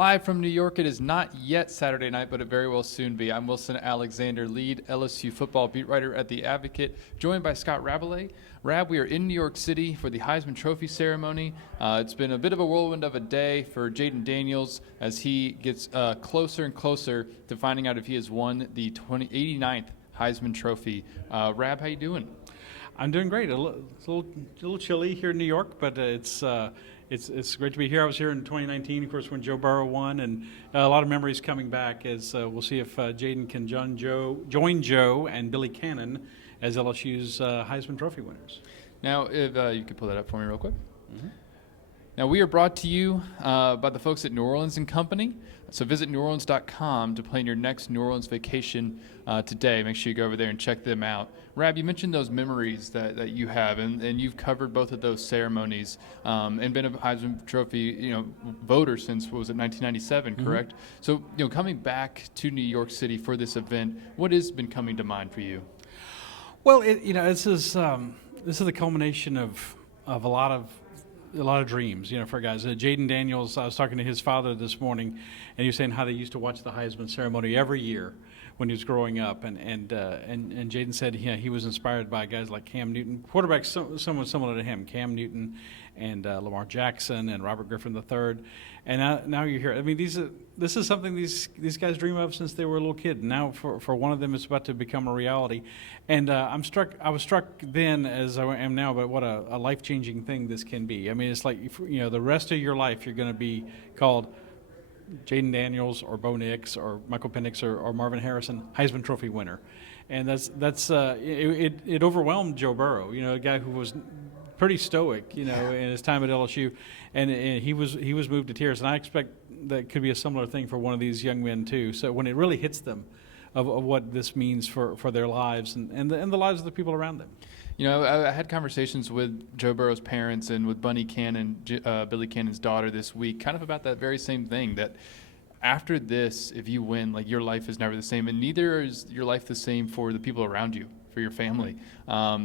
Live from New York, it is not yet Saturday night, but it very well soon be. I'm Wilson Alexander, lead LSU football beat writer at The Advocate, joined by Scott Rabalais. Rab, we are in New York City for the Heisman Trophy ceremony. It's been a bit of a whirlwind of a day for Jayden Daniels as he gets closer and closer to finding out if he has won the 89th Heisman Trophy. Rab, how you doing? I'm doing great. It's a little chilly here in New York, but it's great to be here. I was here in 2019, of course, when Joe Burrow won, and a lot of memories coming back. As we'll see if Jayden can join Joe and Billy Cannon as LSU's Heisman Trophy winners. Now, if you could pull that up for me real quick. Mm-hmm. Now, we are brought to you by the folks at New Orleans & Company. So visit NOLA.com to plan your next New Orleans vacation today. Make sure you go over there and check them out. Rab, you mentioned those memories that you have, and you've covered both of those ceremonies and been a Heisman Trophy voter since, what was it, 1997, correct? Mm-hmm. So, coming back to New York City for this event, what has been coming to mind for you? Well, this is the culmination of a lot of dreams, for guys. Jayden Daniels, I was talking to his father this morning, and he was saying how they used to watch the Heisman ceremony every year when he was growing up, and Jayden said he was inspired by guys like Cam Newton, quarterbacks somewhat similar to him, Cam Newton and Lamar Jackson and Robert Griffin III, and now you're here. I mean, this is something these guys dream of since they were a little kid. Now for one of them, it's about to become a reality, and I was struck then as I am now, but what a life-changing thing this can be. I mean, it's like the rest of your life you're going to be called Jayden Daniels or Bo Nix or Michael Penix or Marvin Harrison, Heisman Trophy winner, and it overwhelmed Joe Burrow, a guy who was pretty stoic, in his time at LSU, and he was moved to tears, and I expect that could be a similar thing for one of these young men too. So when it really hits them, of what this means for their lives and the lives of the people around them. I had conversations with Joe Burrow's parents and with Bunny Cannon, Billy Cannon's daughter this week, kind of about that very same thing, that after this, if you win, your life is never the same, and neither is your life the same for the people around you, for your family,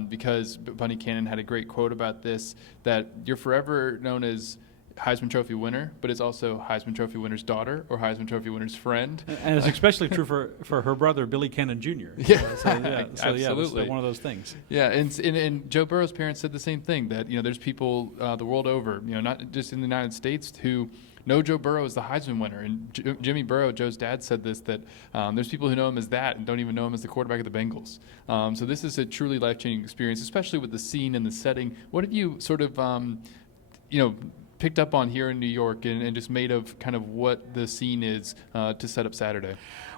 because Bunny Cannon had a great quote about this, that you're forever known as Heisman Trophy winner, but it's also Heisman Trophy winner's daughter or Heisman Trophy winner's friend. And it's especially true for her brother, Billy Cannon Jr. Yeah, absolutely. It's one of those things. Yeah, and Joe Burrow's parents said the same thing, that there's people the world over, not just in the United States, who know Joe Burrow as the Heisman winner. And Jimmy Burrow, Joe's dad, said this, that there's people who know him as that and don't even know him as the quarterback of the Bengals. So this is a truly life-changing experience, especially with the scene and the setting. What have you sort of, picked up on here in New York and just made of kind of what the scene is to set up Saturday?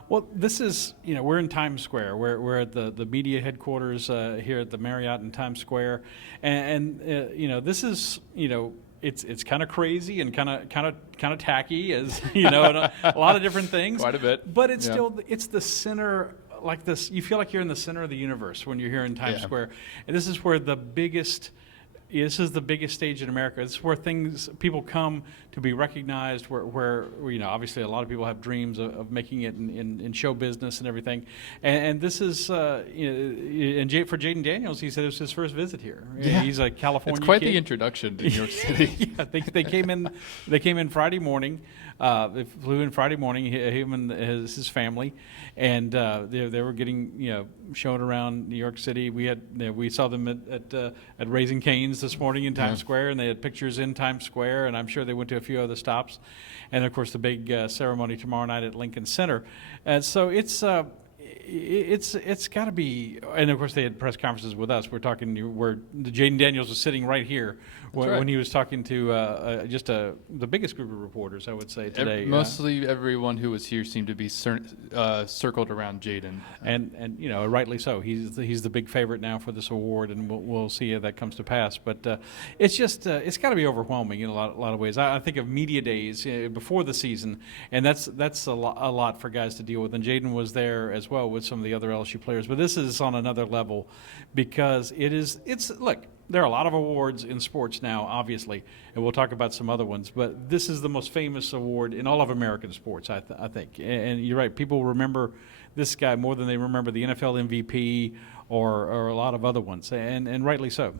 Well, this is, we're in Times Square. We're at the media headquarters here at the Marriott in Times Square. And this is, it's kind of crazy and kind of tacky, as a lot of different things. Quite a bit. But it's still, it's the center, like this. You feel like you're in the center of the universe when you're here in Times Square. And this is where this is the biggest stage in America. This is where people come to be recognized, where obviously a lot of people have dreams of making it in show business and everything. And this is, for Jayden Daniels, he said it was his first visit here. Yeah. He's a California It's quite kid. the introduction to New York City. Yeah, they came in Friday morning. They flew in Friday morning, him and his family, and they were getting shown around New York City. We saw them at Raising Cane's this morning in Times Square, and they had pictures in Times Square, and I'm sure they went to a few other stops, and of course the big ceremony tomorrow night at Lincoln Center. And so it's got to be, and of course they had press conferences with us. We're talking where Jayden Daniels was sitting right here when he was talking to the biggest group of reporters, I would say, today. Mostly everyone who was here seemed to be circled around Jayden, and rightly so. He's the big favorite now for this award, and we'll see if that comes to pass. But it's it's got to be overwhelming in a lot of ways. I think of media days before the season, and that's a lot for guys to deal with. And Jayden was there as well with some of the other LSU players, but this is on another level because look, there are a lot of awards in sports now, obviously, and we'll talk about some other ones, but this is the most famous award in all of American sports, I think. And you're right, people remember this guy more than they remember the NFL MVP or a lot of other ones, and rightly so.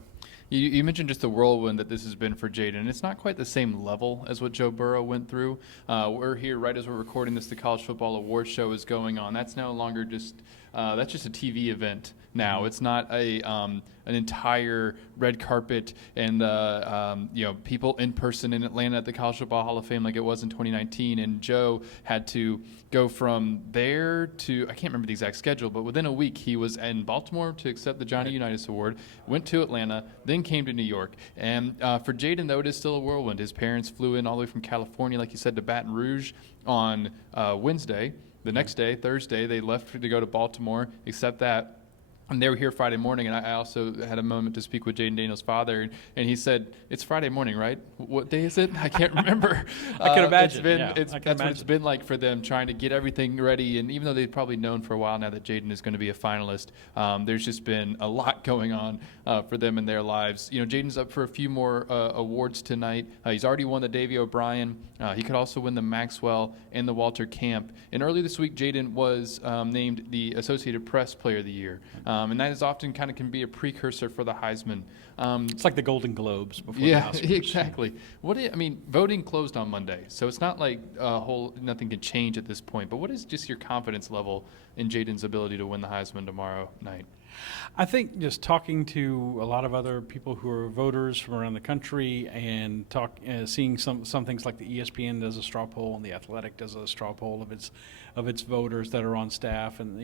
You mentioned just the whirlwind that this has been for Jayden. It's not quite the same level as what Joe Burrow went through. We're here right as we're recording this. The College Football Awards show is going on. That's no longer just that's just a TV event now. It's not an entire red carpet and people in person in Atlanta at the College Football Hall of Fame like it was in 2019. And Joe had to go from there to, I can't remember the exact schedule, but within a week he was in Baltimore to accept the Johnny Unitas Award, went to Atlanta, then came to New York. And for Jayden, though, it is still a whirlwind. His parents flew in all the way from California, like you said, to Baton Rouge on Wednesday. The next day, Thursday, they left to go to Baltimore, accept that. And they were here Friday morning, and I also had a moment to speak with Jayden Daniels' father, and he said, "It's Friday morning, right? What day is it? I can't remember." I can imagine. That's what it's been like for them, trying to get everything ready. And even though they've probably known for a while now that Jayden is going to be a finalist, there's just been a lot going on for them in their lives. You know, Jayden's up for a few more awards tonight. He's already won the Davy O'Brien. He could also win the Maxwell and the Walter Camp. And earlier this week, Jayden was named the Associated Press Player of the Year. And that is often kind of can be a precursor for the Heisman. It's like the Golden Globes before the Oscars. Exactly. Voting closed on Monday, so it's not like nothing can change at this point. But what is just your confidence level in Jayden's ability to win the Heisman tomorrow night? I think just talking to a lot of other people who are voters from around the country and seeing some things like the ESPN does a straw poll and the Athletic does a straw poll of its voters that are on staff, and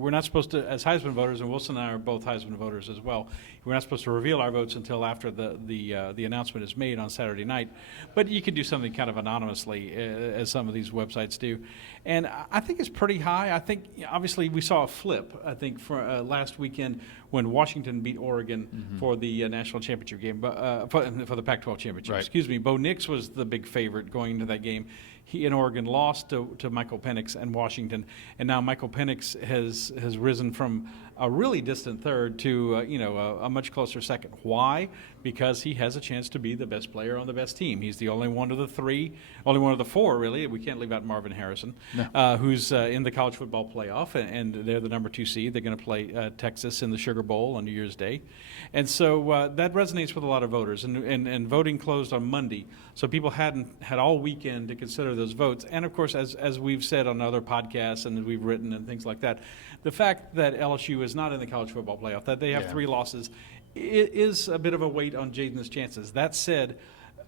we're not supposed to, as Heisman voters, and Wilson and I are both Heisman voters as well. We're not supposed to reveal our votes until after the announcement is made on Saturday night, but you can do something kind of anonymously, as some of these websites do, and I think it's pretty high. I think obviously we saw a flip. I think for last weekend when Washington beat Oregon for the national championship game, for the Pac-12 championship. Right. Excuse me. Bo Nix was the big favorite going into that game. He in Oregon lost to Michael Penix and Washington, and now Michael Penix has risen from a really distant third to a much closer second. Why? Because he has a chance to be the best player on the best team. He's the only one of the four, really. We can't leave out Marvin Harrison, who's in the college football playoff, and they're the number 2 seed. They're going to play Texas in the Sugar Bowl on New Year's Day, and so that resonates with a lot of voters. And voting closed on Monday, so people had all weekend to consider those votes. And of course, as we've said on other podcasts and we've written and things like that, the fact that LSU is not in the college football playoff, that they have 3 losses, is a bit of a weight on Jayden's chances. That said,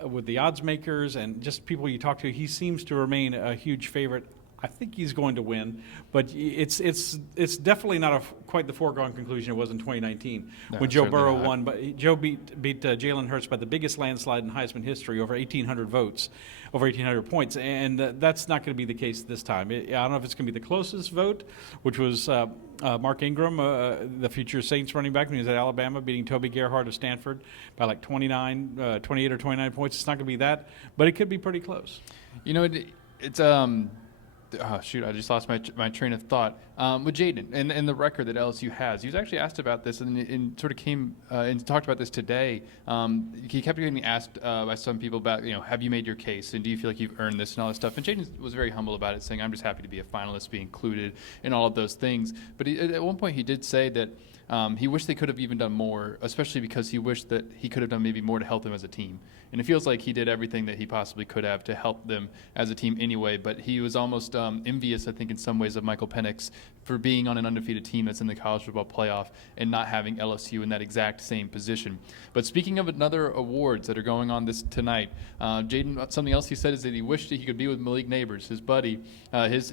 with the odds makers and just people you talk to, he seems to remain a huge favorite. I think he's going to win, but it's definitely not quite the foregone conclusion it was in 2019 when Joe Burrow won. But Joe beat Jalen Hurts by the biggest landslide in Heisman history, over 1,800 votes, over 1,800 points, and that's not going to be the case this time. I don't know if it's going to be the closest vote, which was Mark Ingram, the future Saints running back when he was at Alabama, beating Toby Gerhart of Stanford by like 28 or 29 points. It's not going to be that, but it could be pretty close. It's oh, shoot, I just lost my train of thought. With Jayden and the record that LSU has, he was actually asked about this and sort of came and talked about this today. He kept getting asked by some people about, have you made your case and do you feel like you've earned this and all this stuff? And Jayden was very humble about it, saying, I'm just happy to be a finalist, be included in all of those things. But at one point he did say that he wished they could have even done more, especially because he wished that he could have done maybe more to help them as a team. And it feels like he did everything that he possibly could have to help them as a team anyway. But he was almost envious, I think, in some ways of Michael Penix for being on an undefeated team that's in the college football playoff and not having LSU in that exact same position. But speaking of another awards that are going on tonight, Jayden, something else he said is that he wished that he could be with Malik Neighbors, his buddy, his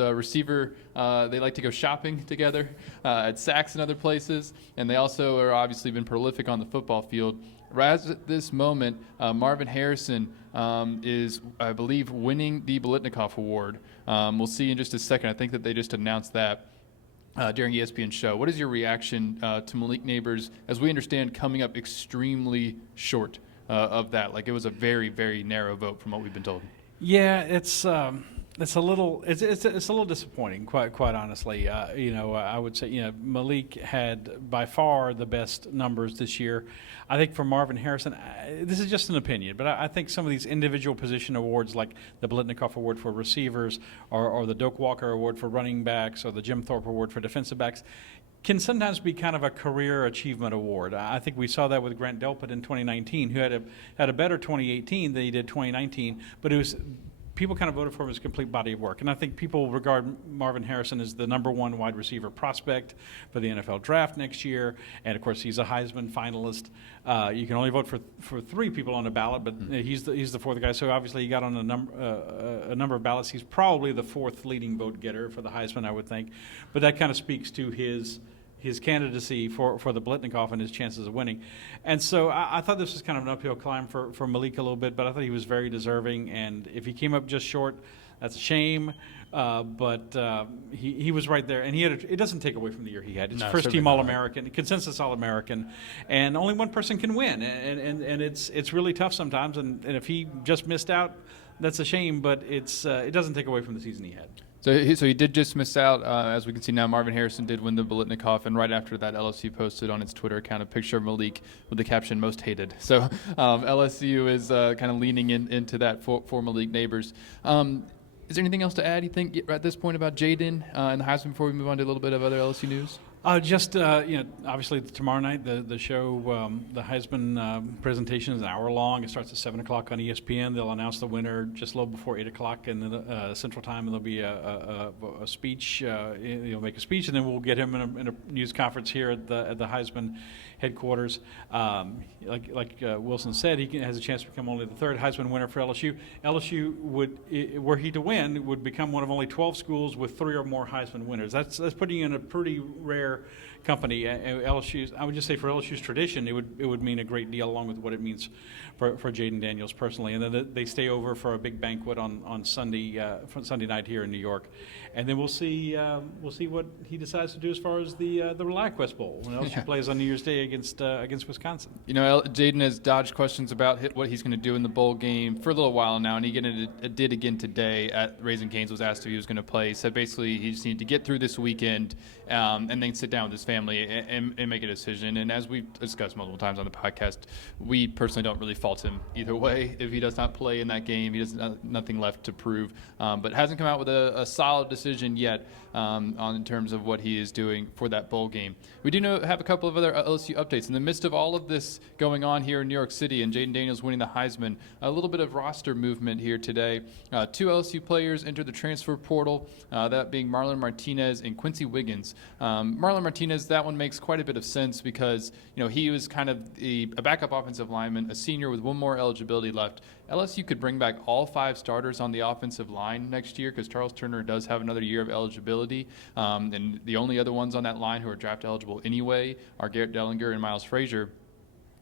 receiver. They like to go shopping together at Saks and other places, and they also are obviously been prolific on the football field. Right at this moment, Marvin Harrison is, I believe, winning the Biletnikoff Award. We'll see in just a second. I think that they just announced that during ESPN's show. What is your reaction to Malik Neighbors, as we understand, coming up extremely short of that? Like, it was a very, very narrow vote from what we've been told. Yeah, it's It's a little disappointing, quite honestly. I would say Malik had by far the best numbers this year. I think for Marvin Harrison, this is just an opinion, but I think some of these individual position awards, like the Blitnikoff Award for receivers, or the Doak Walker Award for running backs, or the Jim Thorpe Award for defensive backs, can sometimes be kind of a career achievement award. I think we saw that with Grant Delpit in 2019, who had a better 2018 than he did 2019, but it was. People kind of voted for him as complete body of work. And I think people regard Marvin Harrison as the number one wide receiver prospect for the NFL draft next year. And, of course, he's a Heisman finalist. You can only vote for 3 people on a ballot, but he's the fourth guy. So, obviously, he got on a number of ballots. He's probably the 4th leading vote getter for the Heisman, I would think. But that kind of speaks to his candidacy for the Blitnikoff and his chances of winning. And so I thought this was kind of an uphill climb for Malik a little bit, but I thought he was very deserving. And if he came up just short, that's a shame. But he was right there. And it doesn't take away from the year he had. It's first-team All-American, consensus All-American, and only one person can win. And it's really tough sometimes. And if he just missed out, that's a shame, but it doesn't take away from the season he had. So he did just miss out. As we can see now, Marvin Harrison did win the Blitnikoff, and right after that, LSU posted on its Twitter account a picture of Malik with the caption "Most Hated." So LSU is kind of leaning into that for Malik Neighbors. Is there anything else to add, you think, at this point about Jayden and the Heisman before we move on to a little bit of other LSU news? Obviously tomorrow night the show, the Heisman presentation is an hour long. It starts at 7 o'clock on ESPN. They'll announce the winner just a little before 8 o'clock in Central Time, and there'll be a speech. He'll make a speech, and then we'll get him in a news conference here at the Heisman headquarters. Like Wilson said, he has a chance to become only the 3rd Heisman winner for LSU. LSU were he to win, would become one of only 12 schools with 3 or more Heisman winners. That's putting you in a pretty rare company. LSU's, I would just say, for LSU's tradition, it would mean a great deal, along with what it means for Jayden Daniels personally. And then they stay over for a big banquet on Sunday night here in New York, and then we'll see what he decides to do as far as the ReliaQuest Bowl when LSU plays on New Year's Day against Wisconsin. Jayden has dodged questions about what he's going to do in the bowl game for a little while now, and he did again today at Raising Cane's. Was asked if he was going to play. He said basically he just needed to get through this weekend and then sit down with his family and make a decision. And as we've discussed multiple times on the podcast, we personally don't really fault him either way. If he does not play in that game, he has nothing left to prove, but hasn't come out with a solid decision yet in terms of what he is doing for that bowl game. We do have a couple of other LSU updates. In the midst of all of this going on here in New York City and Jayden Daniels winning the Heisman, a little bit of roster movement here today. 2 LSU players entered the transfer portal, that being Marlon Martinez and Quincy Wiggins. Marlon Martinez, that one makes quite a bit of sense because he was kind of a backup offensive lineman, a senior with one more eligibility left. LSU could bring back all 5 starters on the offensive line next year because Charles Turner does have another year of eligibility. And the only other ones on that line who are draft eligible anyway are Garrett Dellinger and Miles Frazier.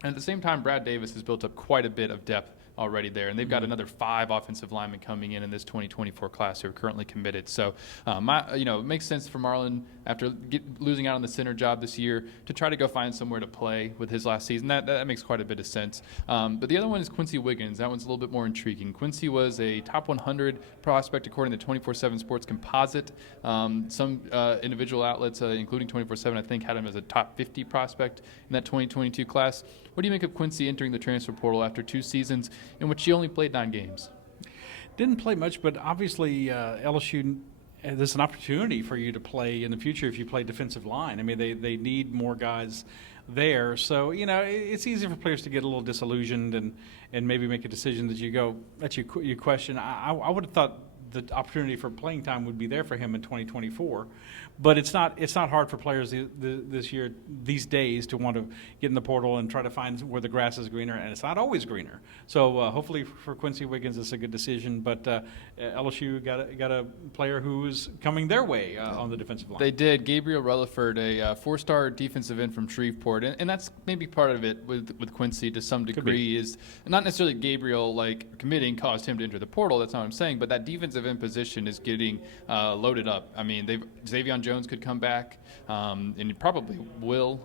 And at the same time, Brad Davis has built up quite a bit of depth already there, and they've got another 5 offensive linemen coming in this 2024 class who are currently committed. So, it makes sense for Marlon after losing out on the center job this year to try to go find somewhere to play with his last season. That makes quite a bit of sense. But the other one is Quincy Wiggins. That one's a little bit more intriguing. Quincy was a top 100 prospect according to 24/7 Sports Composite. Some individual outlets, including 24/7, I think had him as a top 50 prospect in that 2022 class. What do you make of Quincy entering the transfer portal after 2 seasons in which he only played 9 games? Didn't play much, but obviously LSU, there's an opportunity for you to play in the future if you play defensive line. I mean, they need more guys there. So, it's easy for players to get a little disillusioned and maybe make a decision that you question. I would have thought the opportunity for playing time would be there for him in 2024. But it's not hard for players these days to want to get in the portal and try to find where the grass is greener, and it's not always greener. So hopefully for Quincy Wiggins, it's a good decision. But LSU got a player who is coming their way on the defensive line. They did. Gabriel Rutherford, a 4-star defensive end from Shreveport, and that's maybe part of it with Quincy to some degree is not necessarily Gabriel committing caused him to enter the portal. That's not what I'm saying. But that defensive defensive end position is getting loaded up. I mean, Xavion Jones could come back, and he probably will,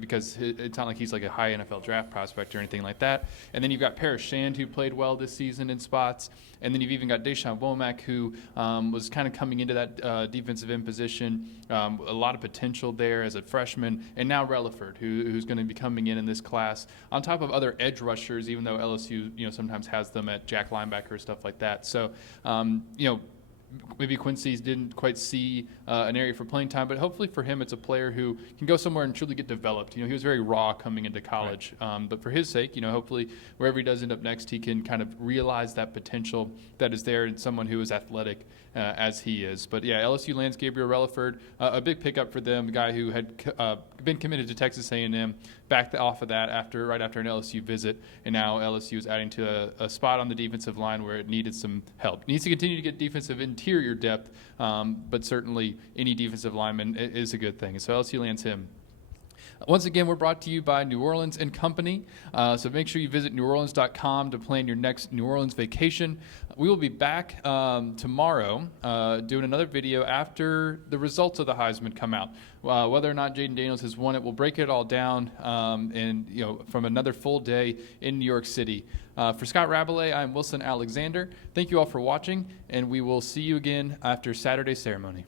because it's not like he's like a high NFL draft prospect or anything like that. And then you've got Paris Shand, who played well this season in spots. And then you've even got Deshaun Womack, who was kind of coming into that defensive end position. A lot of potential there as a freshman. And now Relaford, who's going to be coming in this class, on top of other edge rushers, even though LSU sometimes has them at jack linebacker, stuff like that. So, maybe Quincy didn't quite see an area for playing time, but hopefully for him, it's a player who can go somewhere and truly get developed. He was very raw coming into college, right. But for his sake, hopefully wherever he does end up next, he can kind of realize that potential that is there in someone who is athletic as he is. But yeah, LSU lands Gabriel Relaford, a big pickup for them, a guy who had been committed to Texas A&M, backed off of that right after an LSU visit, and now LSU is adding to a spot on the defensive line where it needed some help. It needs to continue to get defensive interior depth, but certainly any defensive lineman is a good thing. So LSU lands him. Once again, we're brought to you by New Orleans & Company, so make sure you visit NewOrleans.com to plan your next New Orleans vacation. We will be back tomorrow doing another video after the results of the Heisman come out. Whether or not Jayden Daniels has won it, we'll break it all down and from another full day in New York City. For Scott Rabalais, I'm Wilson Alexander. Thank you all for watching, and we will see you again after Saturday's ceremony.